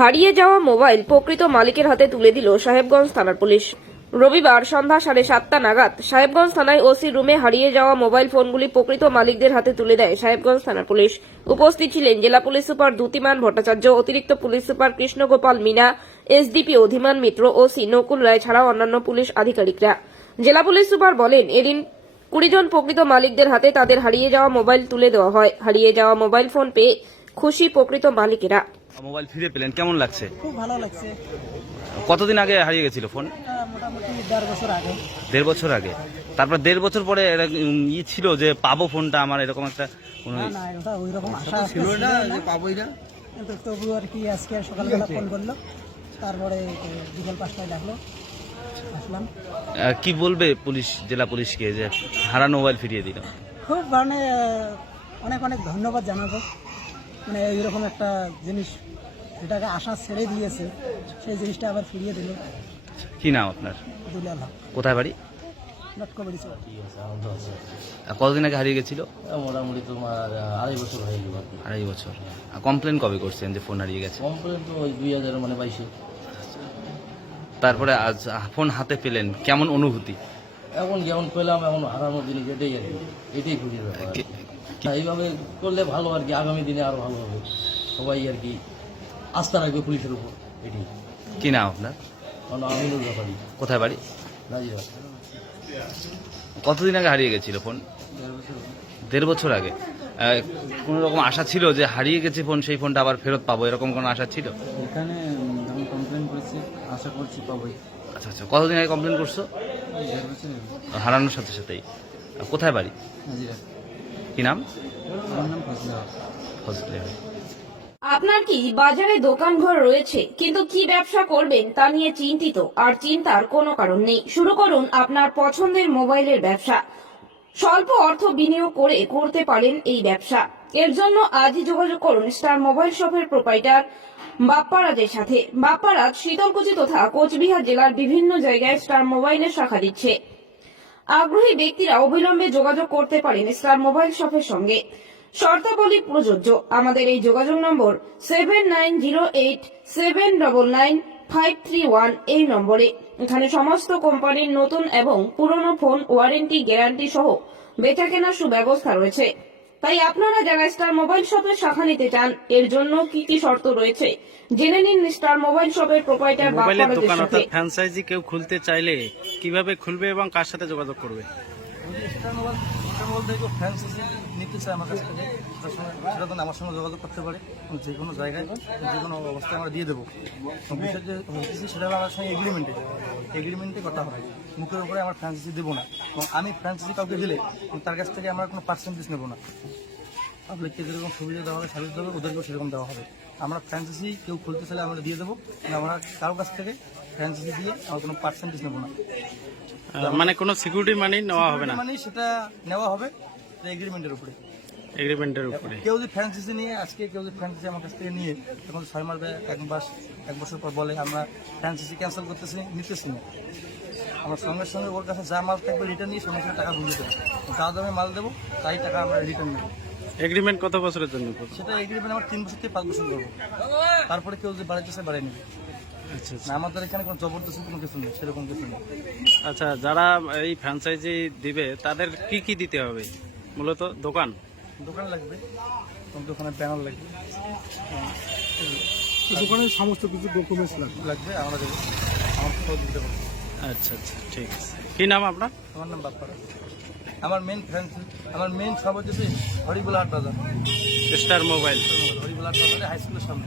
হারিয়ে যাওয়া মোবাইল প্রকৃত মালিকের হাতে তুলে দিল সাহেবগঞ্জ থানার পুলিশ। রবিবার সন্ধ্যা সাড়ে সাতটা নাগাদ সাহেবগঞ্জ থানায় ওসি রুমে হারিয়ে যাওয়া মোবাইল ফোনগুলি প্রকৃত মালিকদের হাতে তুলে দেয় সাহেবগঞ্জ থানার পুলিশ। উপস্থিত ছিলেন জেলা পুলিশ সুপার দ্যুতিমান ভট্টাচার্য, অতিরিক্ত police super Krishnagopal Meena, SDP Adhiman Mitra, OC Nakul Roy ছাড়াও অন্যান্য পুলিশ আধিকারিকরা। জেলা পুলিশ সুপার বলেন, এদিন কুড়ি জন প্রকৃত মালিকদের হাতে তাদের হারিয়ে যাওয়া মোবাইল তুলে দেওয়া হয়। হারিয়ে যাওয়া মোবাইল ফোন পেয়ে খুশি প্রকৃত মালিকেরা। মোবাইল ফিরে পেলেন কেমন লাগছে? খুব ভালো লাগছে। কতদিন আগে হারিয়ে গেছিল ফোন? মোটামুটি দেড় বছর আগে। দেড় বছর আগে। তারপর দেড় বছর পরে ই ছিল যে পাবো ফোনটা আমার এরকম একটা কোনো না না ওটা ওই রকম আশা ছিল না যে পাবোই না? কিন্তু তবু আর কি আজকে সকালবেলা ফোন করল। তারপরে বিকেল পাঁচটায় ডাকলো আসলাম। কি বলবে পুলিশ জেলা পুলিশকে যে হারানো মোবাইল ফিরিয়ে দিল? খুব মানে অনেক অনেক ধন্যবাদ জানাব। মানে এইরকম একটা জিনিস যেটাকে আশা ছেড়ে দিয়েছে সেই জিনিসটা আবার ফিরিয়ে দিল। কি নাম আপনার? দিলে আল্লাহ কোথায় বাড়ি? লটকো বেরিয়েছে আহ, কতদিন আগে হারিয়ে গেছিল? মোটামুটি তোমার আড়াই বছর হয়ে গেল আড়াই বছর। কমপ্লেন কবে করছেন যে ফোন হারিয়ে গেছে? কমপ্লেন তো ওই দুই হাজার মানে বাইশে। তারপরে আজ ফোন হাতে পেলেন কেমন অনুভূতি? এখন যেমন পেলাম এখন হারানোর জিনিস এটাই আর এটাই আর কি। তা এইভাবে করলে ভালো আর কি আগামী দিনে আরও ভালো হবে। সবাই আর কি আস্থা রাখবে পুলিশের উপর এটি কি নাম আপনার? ব্যাপারই কোথায় বাড়ি? নাজিরা। কতদিন আগে হারিয়ে গেছিল ফোন? দেড় বছর আগে। কোনো রকম আশা ছিল যে হারিয়ে গেছে ফোন সেই ফোনটা আবার ফেরত পাবো এরকম কোনো আশা ছিল? এখানে আমি কমপ্লেন করেছি আশা করছি পাবোই। আচ্ছা আচ্ছা কতদিন আগে কমপ্লেন করছ? হারানোর সাথে সাথেই। কোথায় বাড়ি? কি নাম? আপনার কি বাজারে দোকান ঘর রয়েছে কিন্তু কি ব্যবসা করবেন তা নিয়ে চিন্তিত আর চিন্তার কোনো কারণ নেই। শুরু করুন আপনার পছন্দের মোবাইলের ব্যবসা। স্বল্প অর্থ বিনিয়োগ করে করতে পারেন এই ব্যবসা। এর জন্য আজই যোগাযোগ করুন স্টার মোবাইল শপের প্রোপাইটার বাপ্পারাজের সাথে। বাপ্পারাজ শীতলকুচি তথা কোচবিহার জেলার বিভিন্ন জায়গায় স্টার মোবাইলের শাখা দিচ্ছে। আগ্রহী ব্যক্তিরা অবিলম্বে যোগাযোগ করতে পারেন স্টার মোবাইল শপের সঙ্গে। শর্তাবলী প্রযোজ্য। আমাদের এই যোগাযোগ number seven nine zero eight seven double nine five three one এই নম্বরে। এখানে সমস্ত কোম্পানির নতুন এবং পুরনো ফোন ওয়ারেন্টি গ্যারান্টি সহ বেচা কেনার সুব্যবস্থা রয়েছে। তাই আপনারা যারা স্টার মোবাইল শপের শাখা নিতে চান এর জন্য কি কি শর্ত রয়েছে? জেনে নিন স্টার মোবাইল শপের প্রোপাইটার মোবাইলের দোকান অর্থাৎ ফ্র্যাঞ্চাইজি কেউ খুলতে চাইলে কীভাবে খুলবে এবং কার সাথে যোগাযোগ করবে? স্টার মোবাইল থেকে ফ্র্যাঞ্চাইজি নিতে আমার কাছ থেকে। আমার সঙ্গে যোগাযোগ করতে পারে। যে কোনো জায়গায়, যে কোনো অবস্থায় আমরা দিয়ে দেবো। আমার সঙ্গে এগ্রিমেন্টে এগ্রিমেন্টে কথা হয়। মুখের উপরে আমার ফ্র্যাঞ্চাইজি দেবো না। এবং আমি ফ্র্যাঞ্চাইজি কাউকে দিলে তার কাছ থেকে আমরা কোনো পার্সেন্টেজ নেব না। পাবলিককে যেরকম সুবিধা দেওয়া হবে সার্ভিস হবে, ওদেরকেও সেরকম দেওয়া হবে। আমরা ফ্র্যাঞ্চাইজি কেউ খুলতে চাইলে আমরা দিয়ে দেবো। আমরা কারোর কাছ থেকে ফ্র্যাঞ্চাইজি দিয়ে আমরা কোনো পার্সেন্টেজ নেব না। মানে কোনো সিকিউরিটি মানি নেওয়া হবে না? মানে সেটা নেওয়া হবে এগ্রিমেন্টের উপরে। এগ্রিমেন্টের উপরে। কেউ যদি ফ্র্যাঞ্চাইজি নিয়ে আজকে কেউ যদি ফ্র্যাঞ্চাইজি আমার কাছ থেকে নিয়ে তখন ছয় মাস এক মাস এক বছর পর বলে আমরা ফ্র্যাঞ্চাইজি ক্যান্সেল করতেছি নিতেছি না। আমরা সঙ্গে সঙ্গে ওর কাছে যা মাল থাকবে রিটার্ন নিয়ে সঙ্গে সঙ্গে টাকা বুঝে দেবো যা দামে মাল দেবো তাই টাকা আমরা রিটার্ন নেব। এগ্রিমেন্ট কত বছরের জন্য? সেটা এগ্রিমেন্ট আমার তিন বছর থেকে পাঁচ বছর করব তারপরে কেউ যদি বাড়াইতে চায় বাড়াই নেবে। আমাদের এখানে কোনো জবরদস্তি কোনো কিছু নেই সেরকম কিছু নেই। আচ্ছা যারা এই ফ্র্যাঞ্চাইজি দিবে তাদের কি কি দিতে হবে? মূলত দোকান? দোকান লাগবে দোকানের ব্যানার লাগবে। দোকানের সমস্ত কিছু ডকুমেন্টস লাগবে। লাগবে আমরা দেবো আমার দিতে পারব আচ্ছা আচ্ছা ঠিক আছে। কি নাম আপনার? আমার নাম বাপ্পারা আমার মেন ফ্রেন্ড আমার মেন সব হচ্ছে হরিবোলা হাট বাজার। Star mobile. হরিবোলা হাট বাজারে হাই স্কুলের সামনে।